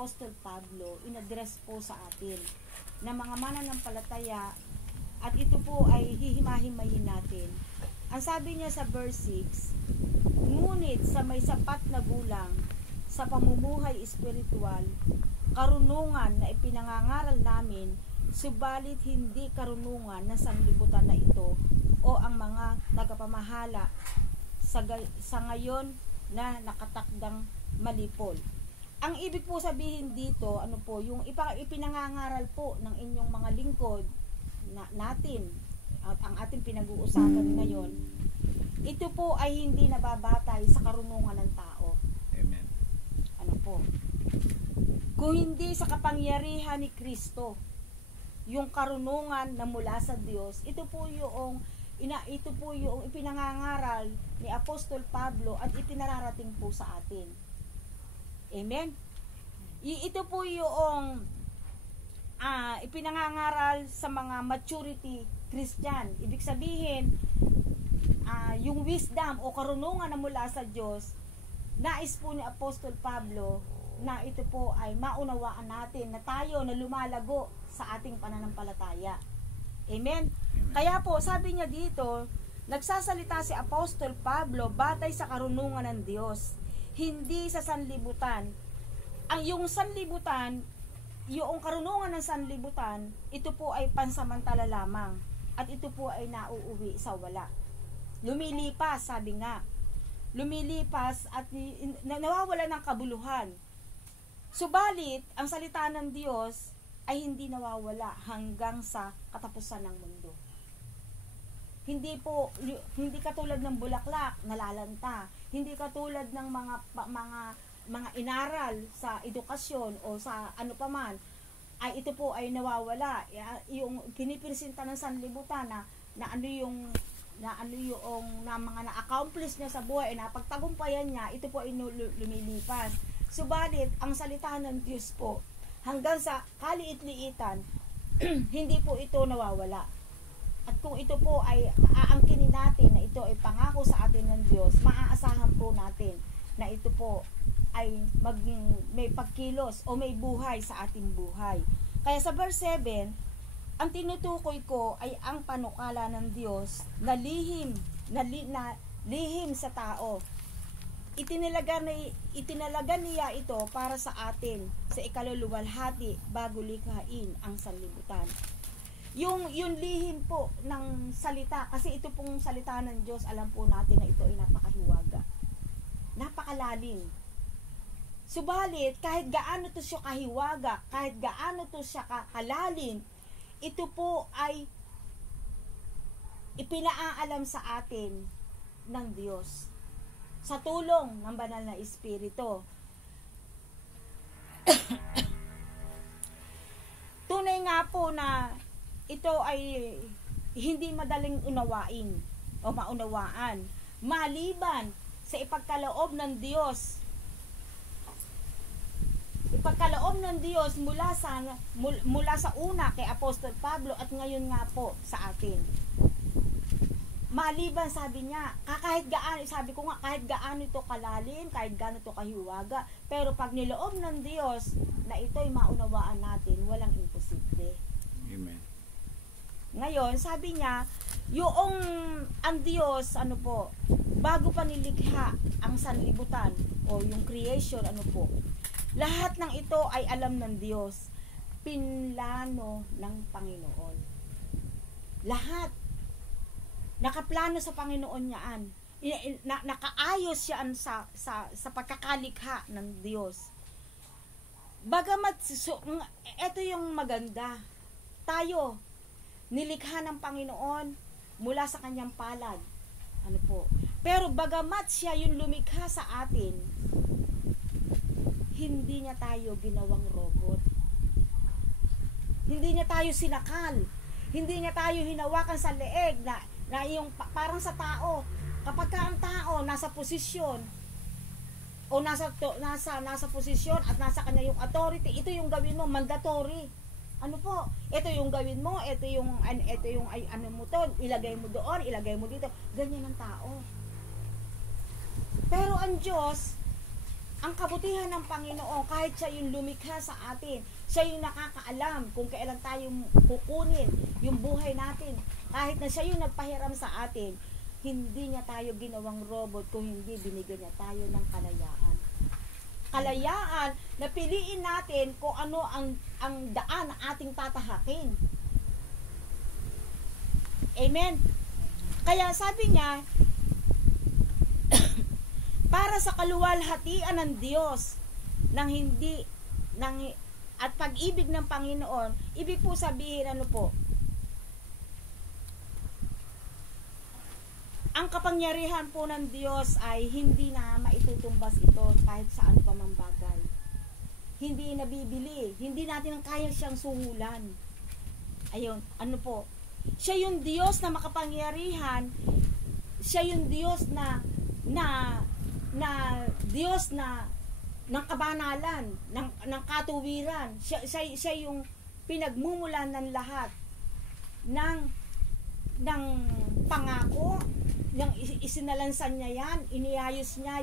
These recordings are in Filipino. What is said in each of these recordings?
Apostol Pablo, inaddress po sa atin na mga mananampalataya, at ito po ay hihimahimayin natin. Ang sabi niya sa verse 6, ngunit sa may sapat na gulang sa pamumuhay espiritual, karunungan na ipinangangaral namin, subalit hindi karunungan ng sanlibutan na ito o ang mga tagapamahala sa ngayon na nakatakdang malipol. Ang ibig po sabihin dito, ano po, yung ipinangangaral po ng inyong mga lingkod natin at ang ating pinag-uusapan ngayon, ito po ay hindi nababatay sa karunungan ng tao. Amen. Ano po? Kung hindi sa kapangyarihan ni Kristo, yung karunungan na mula sa Diyos, ito po yung ipinangangaral ni Apostol Pablo at ipinararating po sa atin. Amen? Ito po yung ipinangangaral sa mga maturity Christian. Ibig sabihin, yung wisdom o karunungan na mula sa Diyos, nais po ni Apostol Pablo na ito po ay maunawaan natin na tayo na lumalago sa ating pananampalataya. Amen? Kaya po, sabi niya dito, nagsasalita si Apostol Pablo batay sa karunungan ng Diyos, hindi sa sanlibutan. Yung sanlibutan, yung karunungan ng sanlibutan, ito po ay pansamantala lamang at ito po ay nauuwi sa wala. Lumilipas, sabi nga. Lumilipas at nawawala ng kabuluhan. Subalit, ang salita ng Diyos ay hindi nawawala hanggang sa katapusan ng mundo. Hindi katulad ng bulaklak, nalalanta. Hindi katulad ng mga inaral sa edukasyon o sa ano paman, ay ito po ay nawawala. Yung pinipresenta ng sanlibutan na mga na-accomplish niya sa buhay, napagtagumpayan niya, ito po ay lumilipas. Subalit, ang salita ng Diyos po, hanggang sa kaliit-liitan, hindi po ito nawawala. At kung ito po ay aangkinin natin na ito ay pangako sa atin ng Diyos, maaasahan po natin na ito po ay may pagkilos o may buhay sa ating buhay. Kaya sa verse 7, ang tinutukoy ko ay ang panukala ng Diyos na lihim sa tao. Itinalaga niya ito para sa atin sa ikaluluwalhati bago likhain ang sanlibutan. Yung lihim po ng salita, kasi ito pong salita ng Diyos, alam po natin na ito ay napakahiwaga, napakalalim. Subalit, kahit gaano to siya kahiwaga, kahit gaano to siya kalalim, ito po ay ipinaalam sa atin ng Diyos sa tulong ng banal na Espiritu. Tunay nga po na ito ay hindi madaling unawain o maunawaan, maliban sa ipagkaloob ng Diyos mula sa una kay Apostol Pablo at ngayon nga po sa atin. Maliban, sabi niya, kahit gaano ito kalalim, kahit gaano ito kahiwaga, pero pag niloob ng Diyos na ito'y maunawaan natin, walang imposible. Amen. Ngayon, sabi niya, ang Diyos, bago pa nilikha ang sanlibutan o yung creation, lahat ng ito ay alam ng Diyos, pinlano ng Panginoon. Lahat nakaplano sa Panginoon niyaan. Nakaayos yan sa pagkakalikha ng Diyos. Bagamat ito yung maganda. Tayo nilikha ng Panginoon mula sa kanyang palad. Pero bagamat siya yung lumikha sa atin, hindi niya tayo ginawang robot. Hindi niya tayo sinakal. Hindi niya tayo hinawakan sa leeg na yung parang sa tao. Kapag ka ang tao nasa posisyon o nasa posisyon at nasa kanya yung authority, ito yung gawin mo, mandatory. Ito yung gawin mo, ito yung mo to, ilagay mo doon, ilagay mo dito. Ganyan ang tao. Pero ang Diyos, Ang kabutihan ng Panginoon, kahit siya yung lumikha sa atin, siya yung nakakaalam kung kailan tayo kukunin yung buhay natin. Kahit na siya yung nagpahiram sa atin, hindi niya tayo ginawang robot kung hindi binigyan niya tayo ng kalayaan. Kalayaan na piliin natin kung ano ang daan na ating tatahakin. Amen. Kaya sabi niya, para sa kaluwalhatian ng Diyos at pag-ibig ng Panginoon, ibig po sabihin ano po? Ang kapangyarihan po ng Diyos ay hindi na maitutumbas ito kahit saan pa mang bagay. Hindi nabibili, hindi natin kaya siyang sungulan. Ayun, ano po? Siya yung Diyos na makapangyarihan, siya yung Diyos na Diyos na ng kabanalan, ng katuwiran. Siya yung pinagmumulan ng lahat ng pangako, yung isinalansan niya yan, iniayos niya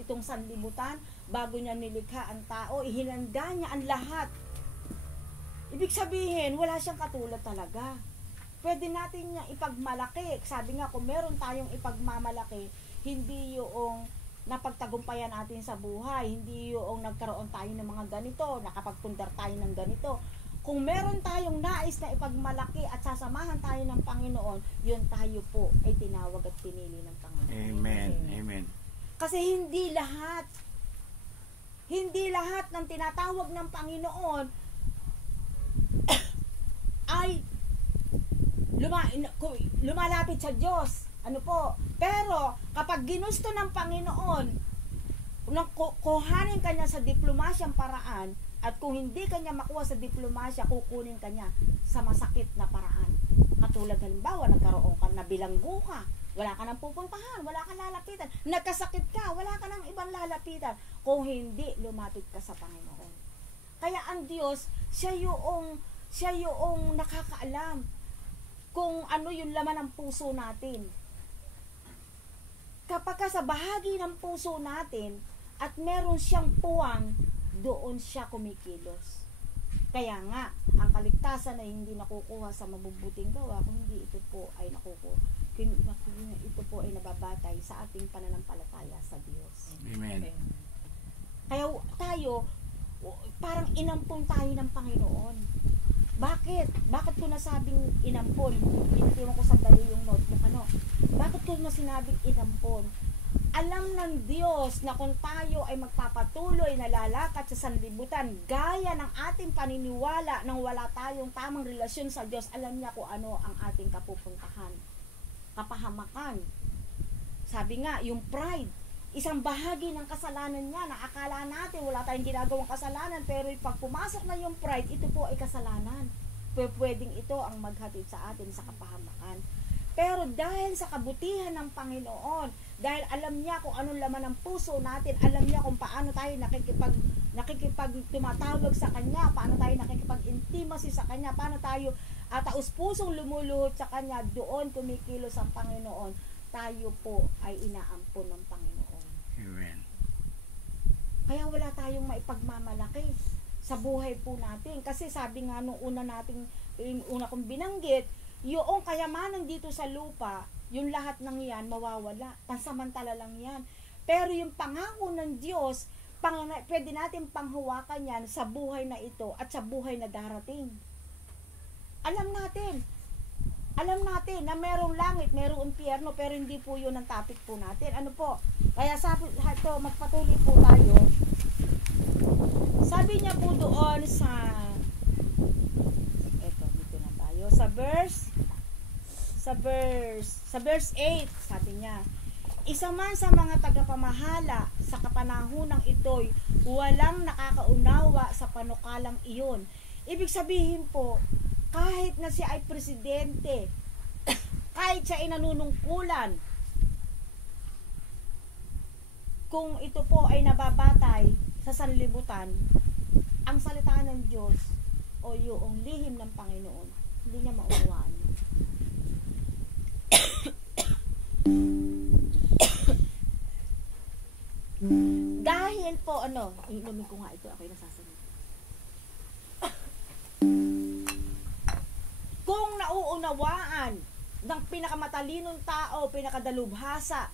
itong sanlibutan bago niya nilikha ang tao, ihinanda niya ang lahat. Ibig sabihin, wala siyang katulad talaga. Pwede natin niya ipagmalaki. Sabi nga, kung meron tayong ipagmamalaki, hindi yung napagtagumpayan natin sa buhay, hindi yung nagkaroon tayo ng mga ganito, nakapagpundar tayo ng ganito. Kung meron tayong nais na ipagmalaki at sasamahan tayo ng Panginoon, yun tayo po ay tinawag at pinili ng Panginoon. Amen. Amen. Kasi hindi lahat ng tinatawag ng Panginoon ay lumalapit sa Diyos. Ano po? Pero kapag ginusto ng Panginoon, kuhanin kanya sa diplomasyang paraan, at kung hindi kanya makuha sa diplomasya, kukunin kanya sa masakit na paraan. Katulad halimbawa, nagkaroon ka na bilanggo ka, wala ka nang pupuntahan, wala ka lalapitan, nagkasakit ka, wala ka nang ibang lalapitan, kung hindi lumapit ka sa Panginoon. Kaya ang Diyos, siya yung nakakaalam kung ano yung laman ng puso natin. Kapag sa bahagi ng puso natin at meron siyang puwang, doon siya kumikilos. Kaya nga, ang kaligtasan ay hindi nakukuha sa mabubuting gawa, kung hindi ito po ay nakukuha. Ito po ay nababatay sa ating pananampalataya sa Diyos. Amen. Kaya tayo, parang inampun tayo ng Panginoon. Bakit? Bakit ko nasabing inampon? Pinitiwan ko sandali yung notebook, Bakit ko na sinabing inampon? Alam ng Diyos na kung tayo ay magpapatuloy na lalakad sa sanlibutan, gaya ng ating paniniwala nang wala tayong tamang relasyon sa Diyos, alam niya kung ano ang ating kapupuntahan. Kapahamakan. Sabi nga, yung pride, isang bahagi ng kasalanan niya na akala natin wala tayong ginagawang kasalanan, pero pag pumasok na yung pride, ito po ay kasalanan. Pwedeng ito ang maghatid sa atin sa kapahamakan. Pero dahil sa kabutihan ng Panginoon, dahil alam niya kung anong laman ng puso natin, alam niya kung paano tayo tumatawag sa Kanya, paano tayo nakikipag-intimacy sa Kanya, paano tayo taus-pusong lumuluhod sa Kanya, doon kumikilos ang Panginoon, tayo po ay inaampon ng Panginoon. Amen. Kaya wala tayong maipagmamalaki sa buhay po natin. Kasi sabi nga nung una kong binanggit, yung kayamanan dito sa lupa, yung lahat ng yan mawawala. Pansamantala lang yan. Pero yung pangako ng Diyos, pwede natin panghawakan yan sa buhay na ito at sa buhay na darating. Alam natin na merong langit, merong impyerno, pero hindi po yun ang topic po natin. Ano po? Kaya magpatuloy po tayo. Sabi niya po doon sa verse 8, sabi niya, isa man sa mga tagapamahala sa kapanahonang ito'y walang nakakaunawa sa panukalang iyon. Ibig sabihin po, kahit na siya ay presidente, kahit siya ay nanunungkulan, kung ito po ay nababatay sa sanlibutan, ang salita ng Diyos o yung lihim ng Panginoon, hindi niya maunawaan. Dahil po, inumin ko nga ito, ako'y nasasabi. Kung nauunawaan ng pinakamatalinong tao, pinakadalubhasa,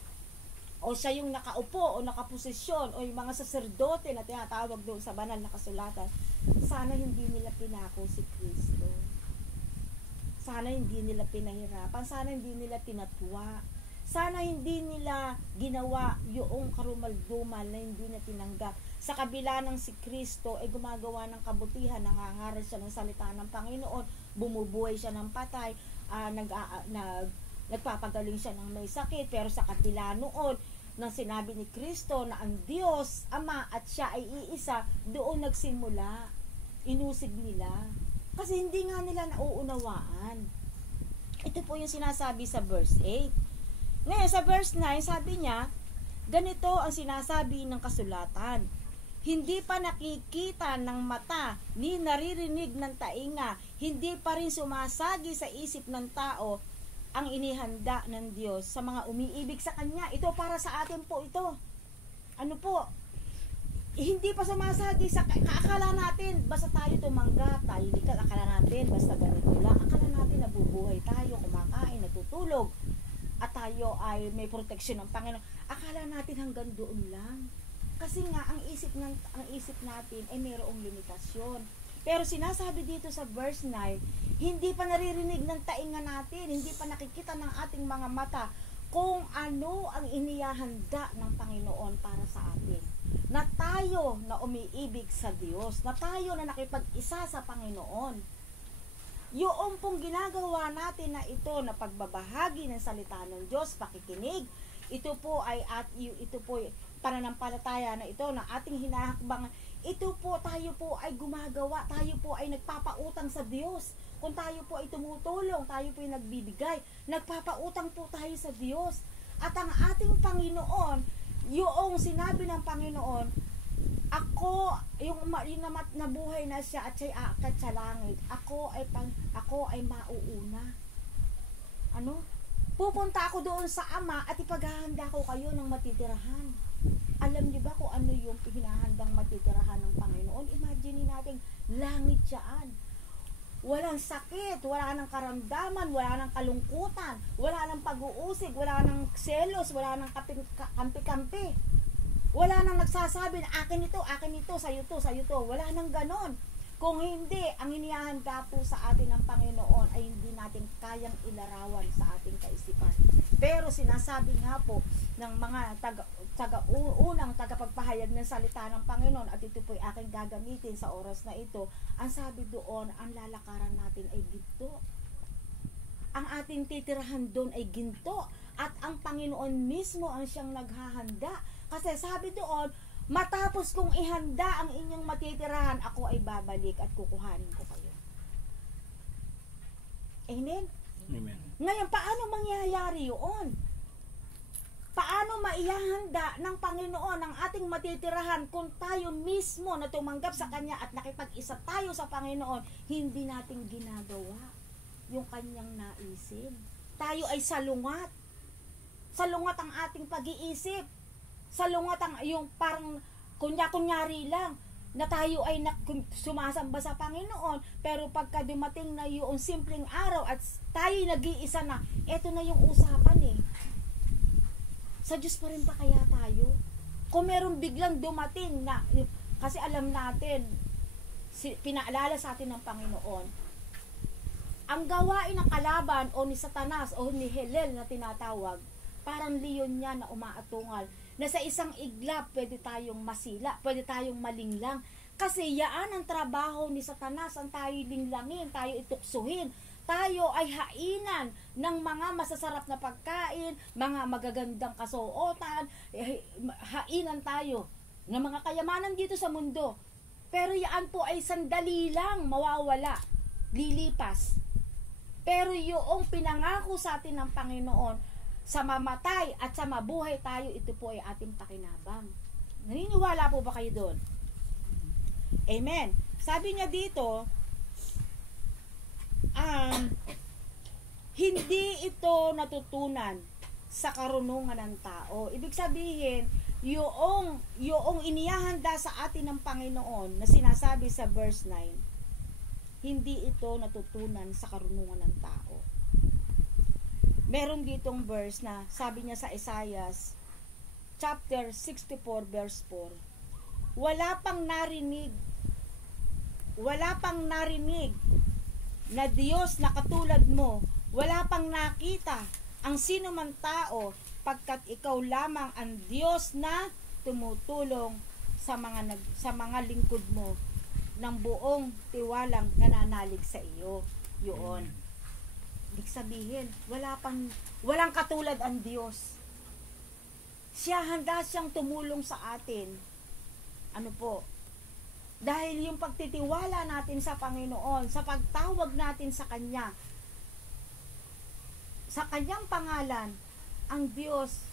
o siya yung nakaupo o nakaposisyon o yung mga saserdote na tinatawag doon sa banal na kasulatan, sana hindi nila pinako si Kristo. Sana hindi nila pinahirapan, sana hindi nila tinatwa, sana hindi nila ginawa yung karumaldumal na hindi na tinanggap. Sa kabila ng si Kristo ay gumagawa ng kabutihan, nangangaral siya ng salita ng Panginoon, bumubuhay siya ng patay, nagpapagaling siya ng may sakit, pero sa kabila noon, nang sinabi ni Kristo na ang Diyos, Ama at siya ay iisa, doon nagsimula. Inusig nila. Kasi hindi nga nila nauunawaan. Ito po yung sinasabi sa verse 8. Ngayon sa verse 9, sabi niya, ganito ang sinasabi ng kasulatan. Hindi pa nakikita ng mata, ni naririnig ng tainga, hindi pa rin sumasagi sa isip ng tao ang inihanda ng Diyos sa mga umiibig sa Kanya. Ito para sa atin po ito. Ano po? Hindi pa sumasagi sa akala natin, basta tayo tumanggap, tayo likal, akala natin, basta ganito lang. Akala natin nabubuhay tayo, kumakain, natutulog, at tayo ay may proteksyon ng Panginoon. Akala natin hanggang doon lang. Kasi nga, ang isip natin ay mayroong limitasyon. Pero sinasabi dito sa verse 9, hindi pa naririnig ng tainga natin, hindi pa nakikita ng ating mga mata kung ano ang inihahanda ng Panginoon para sa atin. Na tayo na umiibig sa Diyos, na tayo na nakipag-isa sa Panginoon. Yung pong ginagawa natin na ito na pagbabahagi ng salita ng Diyos, pakikinig, ito po ay pananampalataya na ito na ating hinahakbang. Ito po, tayo po ay gumagawa, tayo po ay nagpapautang sa Diyos. Kung tayo po ay tumutulong, tayo po ay nagbibigay, nagpapautang po tayo sa Diyos. At ang ating Panginoon, yung sinabi ng Panginoon, ako, yung nabuhay na siya at siya'y aakyat sa langit, ako ay mauuna. Ano? Pupunta ako doon sa Ama at ipaghahanda ko kayo ng matitirahan. Alam niyo ba kung ano yung hinahandang matitirahan ng Panginoon? Imagine natin, langit siyaan. Walang sakit, wala nang karamdaman, wala nang kalungkutan, wala nang pag-uusig, wala nang selos, wala nang kampi-kampi. Wala nang nagsasabi na akin ito, sa'yo to. Wala nang ganon. Kung hindi, ang inihahanda po sa atin ng Panginoon ay hindi natin kayang ilarawan sa ating kaisipan. Pero sinasabi nga po ng mga unang tagapagpahayag ng salita ng Panginoon, at ito po ay aking gagamitin sa oras na ito, ang sabi doon, ang lalakaran natin ay ginto. Ang ating titirahan doon ay ginto. At ang Panginoon mismo ang siyang naghahanda. Kasi sabi doon, matapos kong ihanda ang inyong matitirahan, ako ay babalik at kukuhanin ko kayo. Amen? Amen. Ngayon, paano mangyayari yun? Paano maihahanda ng Panginoon ang ating matitirahan kung tayo mismo na tumanggap sa Kanya at nakipag-isa tayo sa Panginoon, hindi natin ginagawa yung Kanyang naisin? Tayo ay salungat. Salungat ang ating pag-iisip. Salungat ang yung parang kunyari lang na tayo ay sumasamba sa Panginoon, pero pagka dumating na yung simpleng araw at tayo nag-iisa na, eto na yung usapan eh. Sa Diyos pa rin pa kaya tayo? Kung meron biglang dumating na, kasi alam natin, pinaalala sa atin ng Panginoon, ang gawain ng kalaban o ni Satanas o ni Helel na tinatawag, parang leon niya na umaatungal, na sa isang iglap pwede tayong masila, pwede tayong malinglang. Kasi yaan ang trabaho ni Satanas, ang tayo linglangin, tayo ituksuhin, tayo ay hainan ng mga masasarap na pagkain, mga magagandang kasuotan, hainan tayo ng mga kayamanan dito sa mundo. Pero yaan po ay sandali lang mawawala, lilipas. Pero yung pinangako sa atin ng Panginoon, sa mamatay at sa mabuhay tayo, ito po ay ating pakinabang. Naniniwala po ba kayo doon? Amen. Sabi niya dito, hindi ito natutunan sa karunungan ng tao. Ibig sabihin, yung inihahanda sa atin ng Panginoon na sinasabi sa verse 9, hindi ito natutunan sa karunungan ng tao. Meron ditong verse na sabi niya sa Isaiah chapter 64 verse 4, wala pang narinig na Diyos na katulad mo, wala pang nakita ang sino man tao, pagkat ikaw lamang ang Diyos na tumutulong sa mga lingkod mo ng buong tiwalang nananalig sa iyo. Yun. Ibig sabihin, walang katulad ang Diyos. Handa siyang tumulong sa atin. Ano po? Dahil yung pagtitiwala natin sa Panginoon, sa pagtawag natin sa Kanya, sa Kanyang pangalan, ang Diyos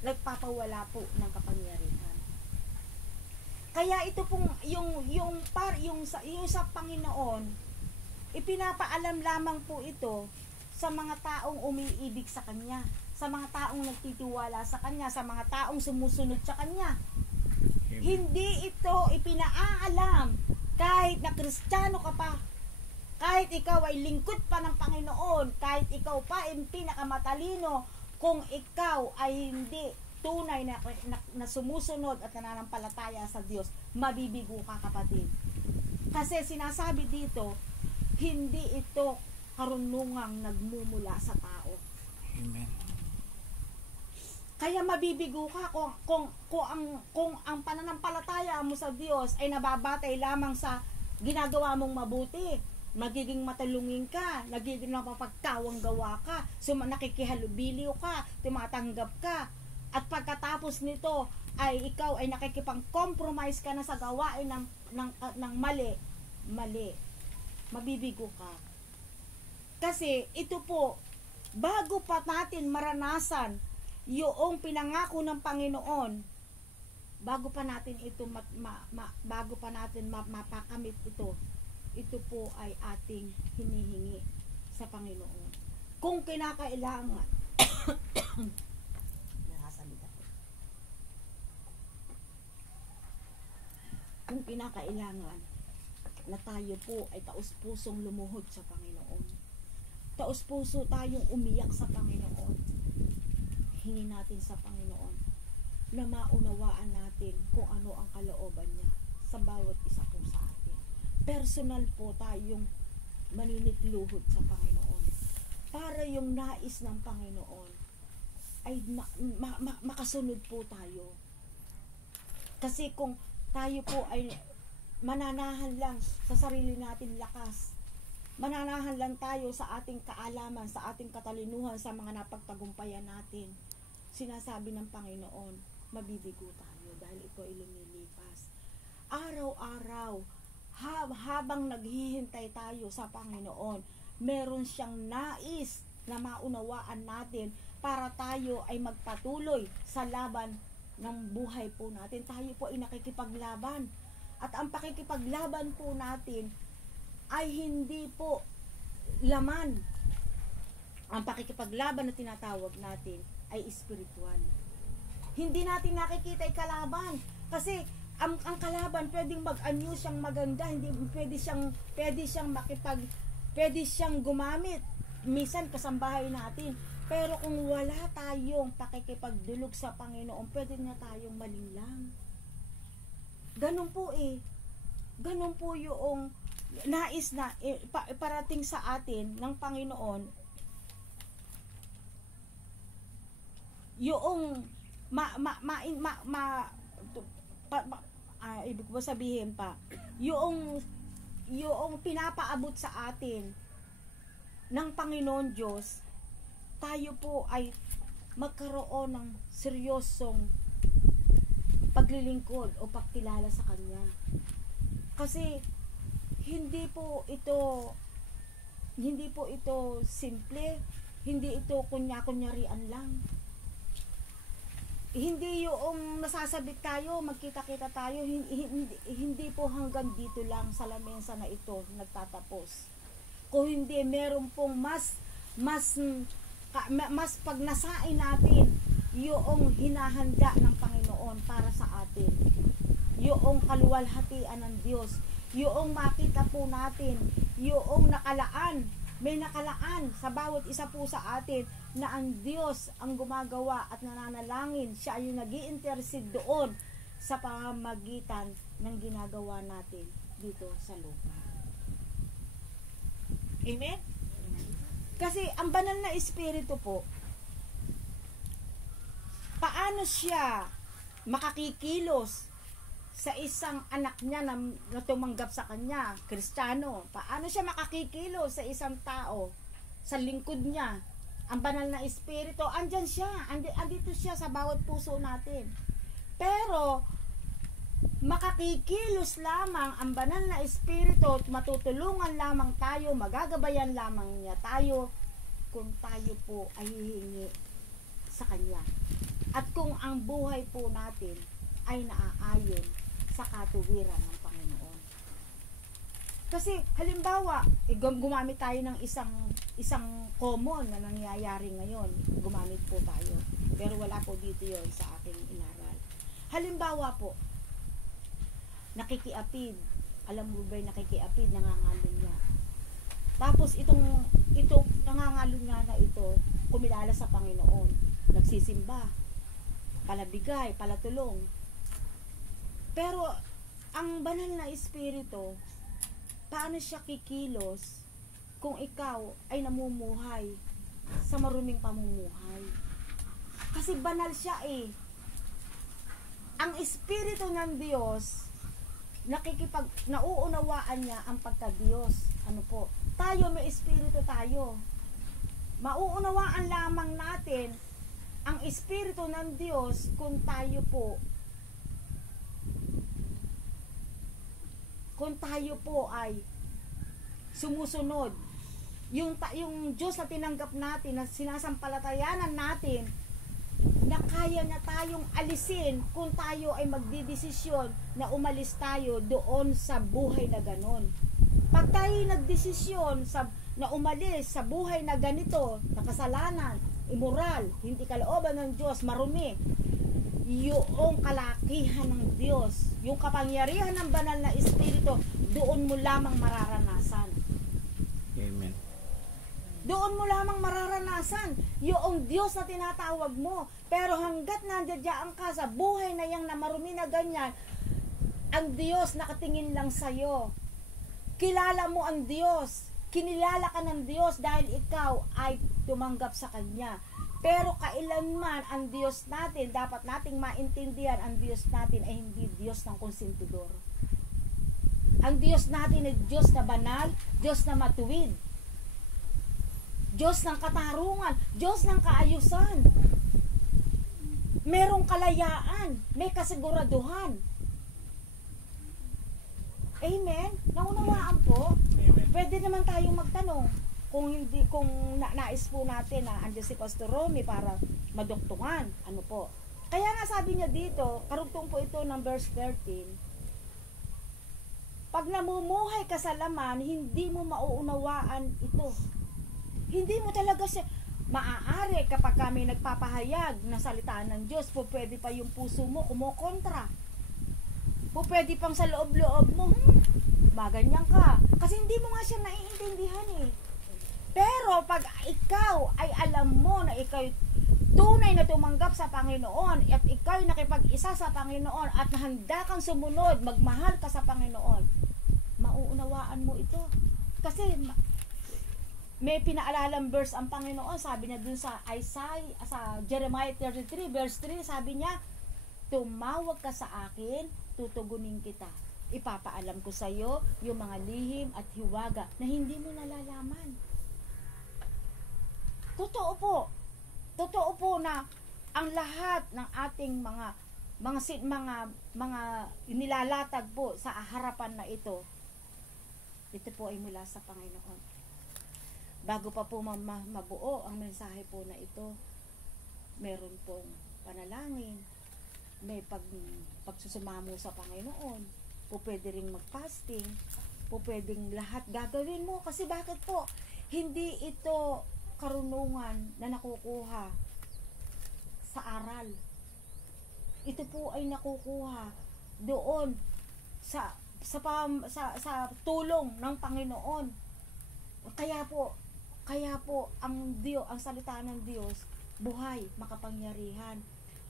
nagpapawala po ng kapangyarihan. Kaya ito pong yung sa Panginoon, ipinapaalam lamang po ito sa mga taong umiibig sa Kanya, sa mga taong nagtitiwala sa Kanya, sa mga taong sumusunod sa Kanya. Amen. Hindi ito ipinaalam kahit na Kristiyano ka pa, kahit ikaw ay lingkod pa ng Panginoon, kahit ikaw pa ay pinakamatalino, kung ikaw ay hindi tunay na sumusunod at nananampalataya sa Diyos, mabibigo ka, kapatid. Kasi sinasabi dito, hindi ito karunungang nagmumula sa tao. Amen. Kaya mabibigo ka kung ang pananampalataya mo sa Diyos ay nababatay lamang sa ginagawa mong mabuti. Magiging matalungin ka, nagiging napapagkawang gawa ka, nakikihalubiliw ka, tumatanggap ka, at pagkatapos nito ay ikaw ay nakikipang-compromise ka na sa gawain ng mali, mabibigo ka. Kasi ito po, bago pa natin maranasan yung pinangako ng Panginoon, bago pa natin mapakamit ito po ay ating hinihingi sa Panginoon. Kung kinakailangan nakasalita ko. Kung kinakailangan na tayo po ay taos-pusong lumuhod sa Panginoon, taos-puso tayong umiyak sa Panginoon, hingin natin sa Panginoon na maunawaan natin kung ano ang kalooban niya sa bawat isa po sa atin. Personal po tayong maninitluhod sa Panginoon para yung nais ng Panginoon ay makasunod po tayo. Kasi kung tayo po ay mananahan lang sa sarili natin lakas, mananahan lang tayo sa ating kaalaman, sa ating katalinuhan, sa mga napagtagumpayan natin, sinasabi ng Panginoon, mabibigo tayo dahil ito ay lumilipas. Araw-araw, habang naghihintay tayo sa Panginoon, meron siyang nais na maunawaan natin para tayo ay magpatuloy sa laban ng buhay po natin. Tayo po ay nakikipaglaban. At ang pakikipaglaban po natin ay hindi po laman. Ang pakikipaglaban na tinatawag natin ay espiritual. Hindi natin nakikita ay kalaban. Kasi ang kalaban pwedeng mag-anyo siyang maganda, hindi pwede siyang gumamit minsan kasambahay natin. Pero kung wala tayong pakikipagdulog sa Panginoon, pwede na tayong malinlang. Ganun po ganun po yung nais na parating sa atin ng Panginoon, yung ibig ko sabihin pa, yung pinapaabot sa atin ng Panginoon Diyos, tayo po ay magkaroon ng seryosong paglilingkod o pagkilala sa Kanya. Kasi hindi po ito simple, hindi ito kunya-kunyarian lang. Hindi yung nasasabit tayo, magkita-kita tayo, hindi po hanggang dito lang sa lamesa na ito nagtatapos. Kung hindi, meron pong mas pag nasain natin yung hinahanda ng Panginoon para sa atin. Yung kaluwalhatian ng Diyos. Yung makita po natin, yung nakalaan, may nakalaan sa bawat isa po sa atin na ang Diyos ang gumagawa at nananalangin. Siya yung nag-i-intercede doon sa pamamagitan ng ginagawa natin dito sa lupa. Amen? Kasi ang banal na espiritu po, paano siya makakikilos sa isang anak niya na tumanggap sa kanya, Kristiyano? Paano siya makakikilos sa isang tao, sa lingkod niya? Ang banal na espiritu, andyan siya, andito siya sa bawat puso natin. Pero, makakikilos lamang ang banal na espiritu at matutulungan lamang tayo, magagabayan lamang niya tayo kung tayo po ay hihingi sa kanya. At kung ang buhay po natin ay naaayon sa katuwiran ng Panginoon. Kasi halimbawa, gumamit tayo ng isang common na nangyayari ngayon. Gumamit po tayo. Pero wala po dito yon sa aking inaral. Halimbawa po, nakikiapid. Alam mo ba yung nakikiapid, nangangalo niya. Tapos ito nangangalo niya na ito, kumilala sa Panginoon. Nagsisimba. Palabigay, palatulong. Pero, ang banal na espiritu, paano siya kikilos kung ikaw ay namumuhay sa maruming pamumuhay? Kasi banal siya eh. Ang espiritu ng Diyos, nauunawaan niya ang pagka-Diyos. Ano po? Tayo, may espiritu tayo. Mauunawaan lamang natin ang espiritu ng Diyos kung tayo po ay sumusunod. Yung Diyos na tinanggap natin, na sinasampalatayanan natin, na kaya na tayong alisin kung tayo ay magdidesisyon na umalis tayo doon sa buhay na ganon. Pag tayo nagdesisyon na umalis sa buhay na ganito, na kasalanan, immoral, hindi kalooban ng Diyos, marumi, yung kalakihan ng Diyos, yung kapangyarihan ng banal na espiritu, doon mo lamang mararanasan. Amen. Doon mo lamang mararanasan yung Diyos na tinatawag mo. Pero hanggat nandiyan ka sa buhay na yang na marumi na ganyan, ang Diyos nakatingin lang sa'yo. Kilala mo ang Diyos. Kinilala ka ng Diyos dahil ikaw ay tumanggap sa Kanya. Pero kailanman ang Diyos natin, dapat nating maintindihan, ang Diyos natin ay hindi Diyos ng konsentidor. Ang Diyos natin ay Diyos na banal, Diyos na matuwid, Diyos ng katarungan, Diyos ng kaayusan. Merong kalayaan, may kasiguraduhan. Amen? Naunawaan po? Amen. Pwede naman tayong magtanong kung nais po natin na andyan si Pastor Romy para maduktungan. Ano po? Kaya nga sabi niya dito, karugtong po ito ng verse 13, pag namumuhay ka sa laman, hindi mo mauunawaan ito. Hindi mo talaga siya maaari kapag kami nagpapahayag na salita ng Diyos, po pwede pa yung puso mo kumokontra. Po pwede pang sa loob-loob mo, maganyan ka. Kasi hindi mo nga siya naiintindihan eh. Pero pag ikaw ay alam mo na ikaw tunay na tumanggap sa Panginoon at ikaw ay nakipag-isa sa Panginoon at handa kang sumunod, magmahal ka sa Panginoon, mauunawaan mo ito. Kasi may pinaalalang verse ang Panginoon, sabi niya dun sa Jeremiah 33 verse 3, sabi niya, tumawag ka sa akin, tutugunin kita. Ipapaalam ko sa iyo yung mga lihim at hiwaga na hindi mo nalalaman. Totoo po na ang lahat ng ating mga nilalatag po sa harapan na ito po ay mula sa Panginoon. Bago pa po mabuo ang mensahe po na ito, meron pong panalangin, may pagsusumamo sa Panginoon, po pwede ring mag-fasting, po pwedeng lahat gagawin mo. Kasi bakit po? Hindi ito karunungan na nakukuha sa aral. Ito po ay nakukuha doon sa tulong ng Panginoon. Kaya po ang salita ng Diyos buhay, makapangyarihan.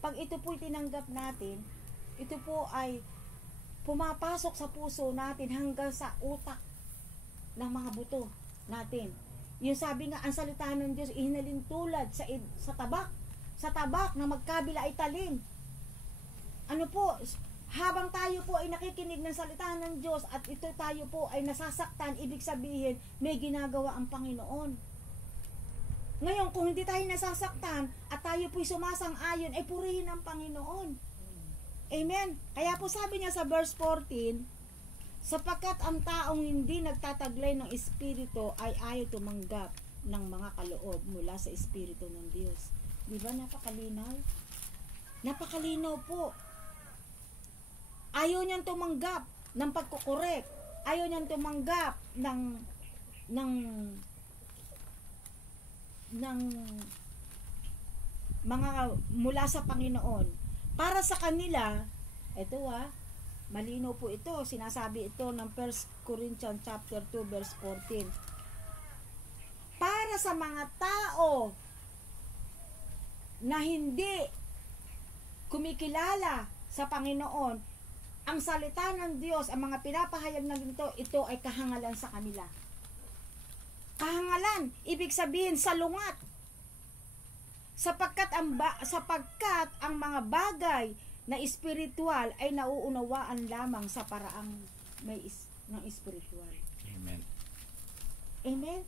Pag ito po tinanggap natin, ito po ay pumapasok sa puso natin hanggang sa utak ng mga buto natin. Yung sabi nga, ang salita ng Diyos ihinalin tulad sa tabak na magkabila ay talim. Ano po, habang tayo po ay nakikinig ng salita ng Diyos at ito tayo po ay nasasaktan, ibig sabihin may ginagawa ang Panginoon. Ngayon, kung hindi tayo nasasaktan at tayo po'y sumasang-ayon, ay purihin ang Panginoon. Amen. Kaya po sabi niya sa verse 14, sapagkat ang taong hindi nagtataglay ng Espiritu ay ayaw tumanggap ng mga kaloob mula sa Espiritu ng Diyos. Di ba napakalinaw? Napakalinaw po. Ayaw niyang tumanggap ng pagkukorek. Ayaw niyang tumanggap ng mga mula sa Panginoon. Para sa kanila, ito malinaw po ito, sinasabi ito ng 1 Corinthians chapter 2 verse 14. Para sa mga tao na hindi kumikilala sa Panginoon, ang salita ng Diyos, ang mga pinapahayag ng ito ay kahangalan sa kanila. Kahangalan, ibig sabihin salungat. Sapagkat ang mga bagay na espiritual ay nauunawaan lamang sa paraang ng espiritual. Amen. Amen.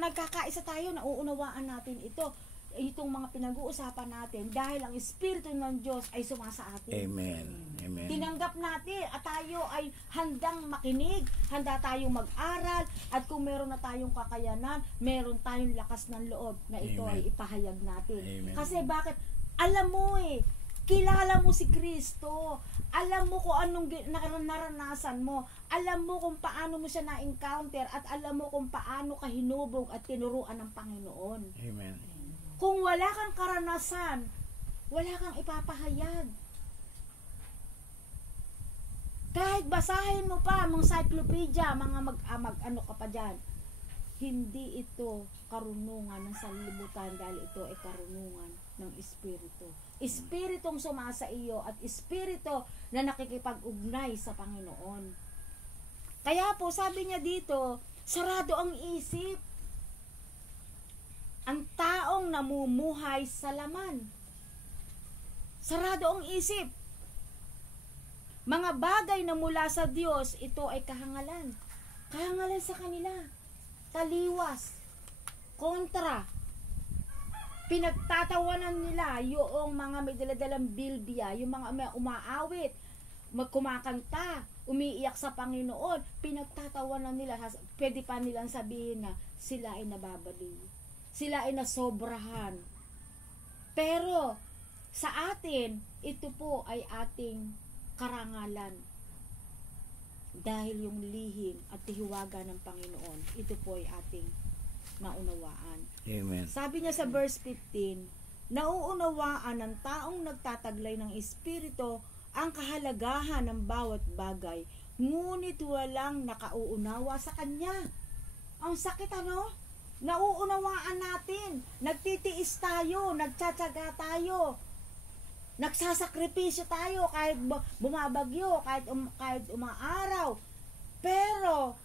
Nagkakaisa tayo, nauunawaan natin itong mga pinag-uusapan natin dahil ang Espiritu ng Diyos ay sumasa atin. Amen. Amen. Tinanggap natin at tayo ay handang makinig, handa tayong mag-aral, at kung meron na tayong kakayanan, meron tayong lakas ng loob na ito Amen. ay ipahayag natin. Amen. Kasi bakit? Alam mo kilala mo si Kristo, alam mo kung anong naranasan mo, alam mo kung paano mo siya na-encounter, at alam mo kung paano ka hinubog at tinuruan ng Panginoon. Amen. Kung wala kang karanasan, wala kang ipapahayag. Kahit basahin mo pa mga encyclopedia, ano ka pa dyan, hindi ito karunungan ng sanlibutan dahil ito ay karunungan ng Espiritu. Espiritong sumasa iyo at Espiritu na nakikipag-ugnay sa Panginoon. Kaya po sabi niya dito, sarado ang isip. Ang taong namumuhay sa laman. Sarado ang isip. Mga bagay na mula sa Diyos, ito ay kahangalan. Kahangalan sa kanila. Taliwas. Kontra. Pinagtatawanan nila yung mga may daladalang bilbia, yung mga may umaawit, magkumakanta, umiiyak sa Panginoon. Pinagtatawanan nila. Pwede pa nilang sabihin na sila ay nababaliw. Sila ay nasobrahan. Pero sa atin, ito po ay ating karangalan. Dahil yung lihim at tihiwaga ng Panginoon, ito po ay ating naunawaan. Amen. Sabi niya sa verse 15, nauunawaan ng taong nagtataglay ng Espiritu ang kahalagahan ng bawat bagay, ngunit walang nakauunawa sa Kanya. Ang sakit nauunawaan natin, nagtitiis tayo, nagtsatsaga tayo, nagsasakripisyo tayo kahit bumabagyo, kahit umaaraw. Pero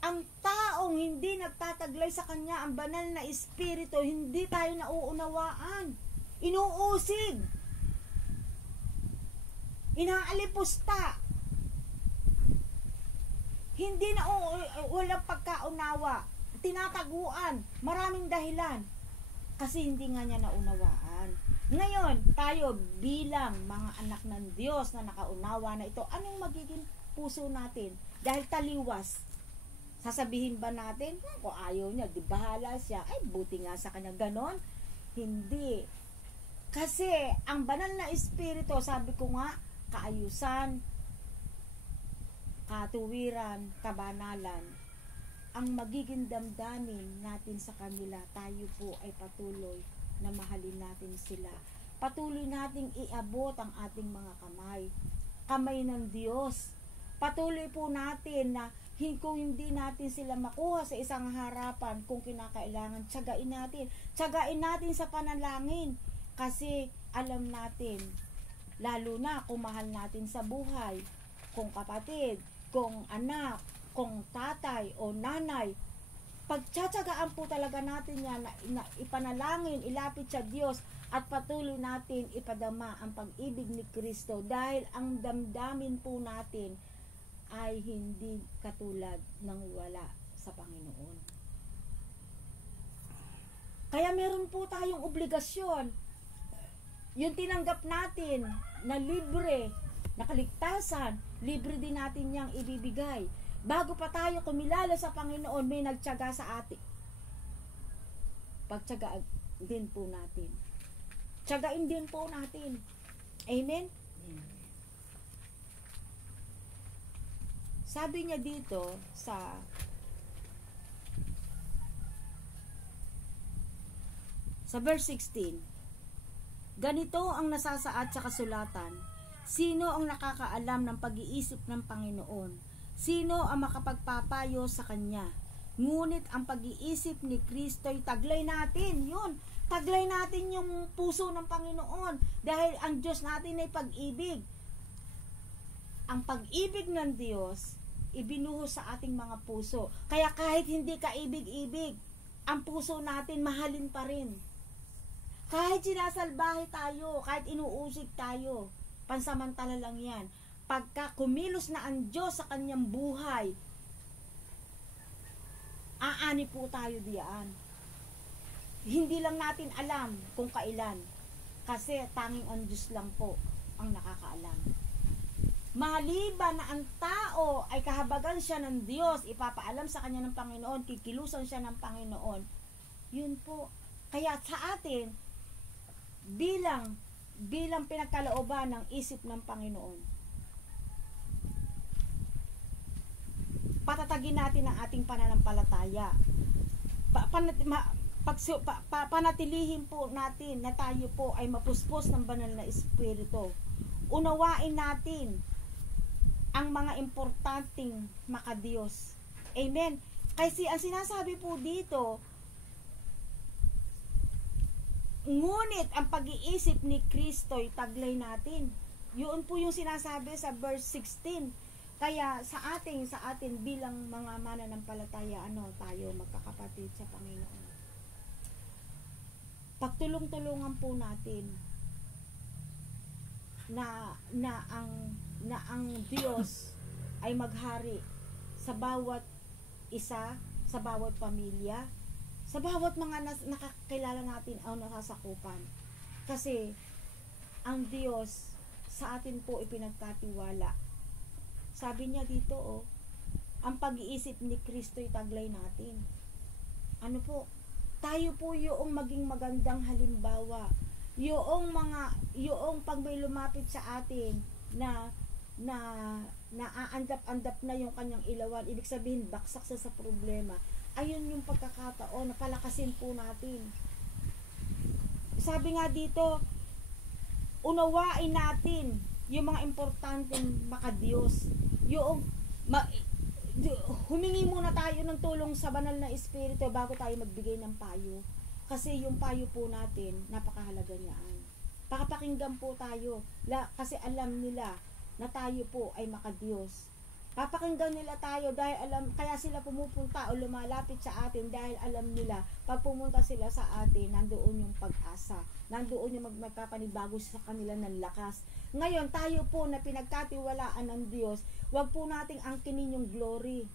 ang taong hindi nagtataglay sa Kanya, ang banal na Espiritu, hindi tayo nauunawaan. Inuusig. Inaalipusta. Hindi walang pagkaunawa. Tinataguan, maraming dahilan kasi hindi nga niya naunawaan. Ngayon, tayo bilang mga anak ng Diyos na nakaunawa na ito, anong magiging puso natin? Dahil taliwas, sasabihin ba natin, kung ayaw niya, di bahala siya, ay buti nga sa kanya, ganon? Hindi. Kasi, ang banal na Espiritu, sabi ko nga, kaayusan, katuwiran, kabanalan, ang magiging damdamin natin sa kanila, tayo po ay patuloy na mahalin natin sila. Patuloy nating iabot ang ating mga kamay ng Diyos. Patuloy po natin na kung hindi natin sila makuha sa isang harapan, kung kinakailangan, tsagain natin sa panalangin. Kasi alam natin, lalo na kung mahal natin sa buhay, kung kapatid, kung anak, kung tatay o nanay, pagtsatsagaan po talaga natin yan na ipanalangin, ilapit sa Diyos, at patuloy natin ipadama ang pag-ibig ni Kristo, dahil ang damdamin po natin ay hindi katulad ng wala sa Panginoon. Kaya meron po tayong obligasyon, yung tinanggap natin na libre, na kaligtasan, libre din natin niyang ibibigay. Bago pa tayo kumilala sa Panginoon, may nagtiyaga sa atin. Pagtiyagaan din po natin. Tiyagain din po natin. Amen? Sabi niya dito sa verse 16, ganito ang nasasaad sa kasulatan, sino ang nakakaalam ng pag-iisip ng Panginoon? Sino ang makapagpapayo sa Kanya? Ngunit ang pag-iisip ni Kristo'y taglay natin. Yun, taglay natin yung puso ng Panginoon. Dahil ang Diyos natin ay pag-ibig. Ang pag-ibig ng Diyos, ibinuhos sa ating mga puso. Kaya kahit hindi kaibig-ibig, ang puso natin mahalin pa rin. Kahit sinasalbahe tayo, kahit inuusig tayo, pansamantala lang yan. Pagka kumilos na ang Diyos sa kanyang buhay, aani po tayo diyan. Hindi lang natin alam kung kailan, kasi tanging ang Diyos lang po ang nakakaalam. Maliban na ang tao ay kahabagan siya ng Diyos, ipapaalam sa kanya ng Panginoon, kikilusan siya ng Panginoon, yun po. Kaya sa atin, bilang pinagkalooban ng isip ng Panginoon, patatagin natin ang ating pananampalataya. Panatilihin po natin na tayo po ay mapuspos ng banal na Espiritu. Unawain natin ang mga importanteng makadiyos. Amen. Kasi ang sinasabi po dito, ngunit ang pag-iisip ni Kristo'y taglay natin. Yun po yung sinasabi sa verse 16. Kaya sa atin bilang mga mananampalataya, tayo magkakapatid sa Panginoon. Pagtulong-tulungan po natin na ang Diyos ay maghari sa bawat isa, sa bawat pamilya, sa bawat mga nakakilala natin o nasasakupan. Kasi ang Diyos sa atin po ipinagkatiwala. Sabi niya dito, ang pag-iisip ni Kristo'y taglay natin. Ano po? Tayo po yung maging magandang halimbawa. Yung pag may lumapit sa atin na aandap-andap na yung kanyang ilawan, ibig sabihin baksak sa problema. Ayun yung pagkakataon na palakasin po natin. Sabi nga dito, unawain natin yung mga importanteng makadiyos. Humingi muna tayo ng tulong sa banal na Espiritu bago tayo magbigay ng payo. Kasi yung payo po natin, napakahalaga niyaan. Pakapakinggan po tayo, kasi alam nila na tayo po ay makadiyos. Papakinggan nila tayo dahil kaya sila pumupunta o lumalapit sa atin dahil alam nila, pag pumunta sila sa atin, nandoon yung pag-asa, nandoon yung magkapanibago sa kanila ng lakas. Ngayon, tayo po na pinagkatiwalaan ng Diyos, wag po nating angkinin yung glory.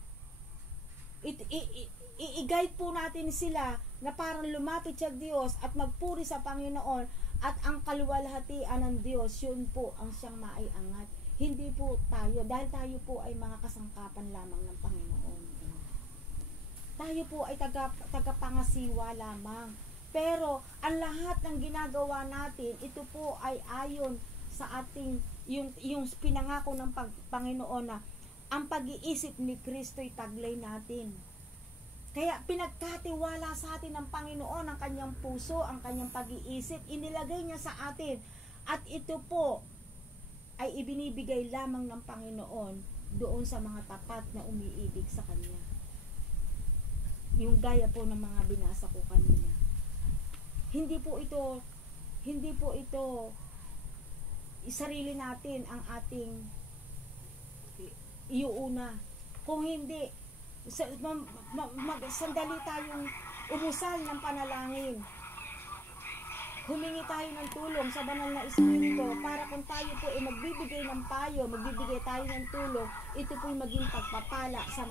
I-guide po natin sila na parang lumapit sa Diyos at magpuri sa Panginoon, at ang kaluwalhatian ng Diyos, yun po ang siyang maiangat. Hindi po tayo, dahil tayo po ay mga kasangkapan lamang ng Panginoon. Tayo po ay tagapangasiwa lamang. Pero ang lahat ng ginagawa natin, ito po ay ayon sa ating yung pinangako ng Panginoon na ang pag-iisip ni Kristo'y taglay natin. Kaya pinagkatiwala sa atin ng Panginoon ang kanyang puso, ang kanyang pag-iisip, inilagay niya sa atin. At ito po ay ibinibigay lamang ng Panginoon doon sa mga tapat na umiibig sa Kanya. Yung gaya po ng mga binasa ko kanina. Hindi po ito isarili natin ang ating iuuna. Kung hindi, sandali tayong umusal ng panalangin. Humingi tayo ng tulong sa banal na Espiritu para kung tayo po ay magbibigay ng payo, magbibigay tayo ng tulong, ito po'y maging pagpapala sa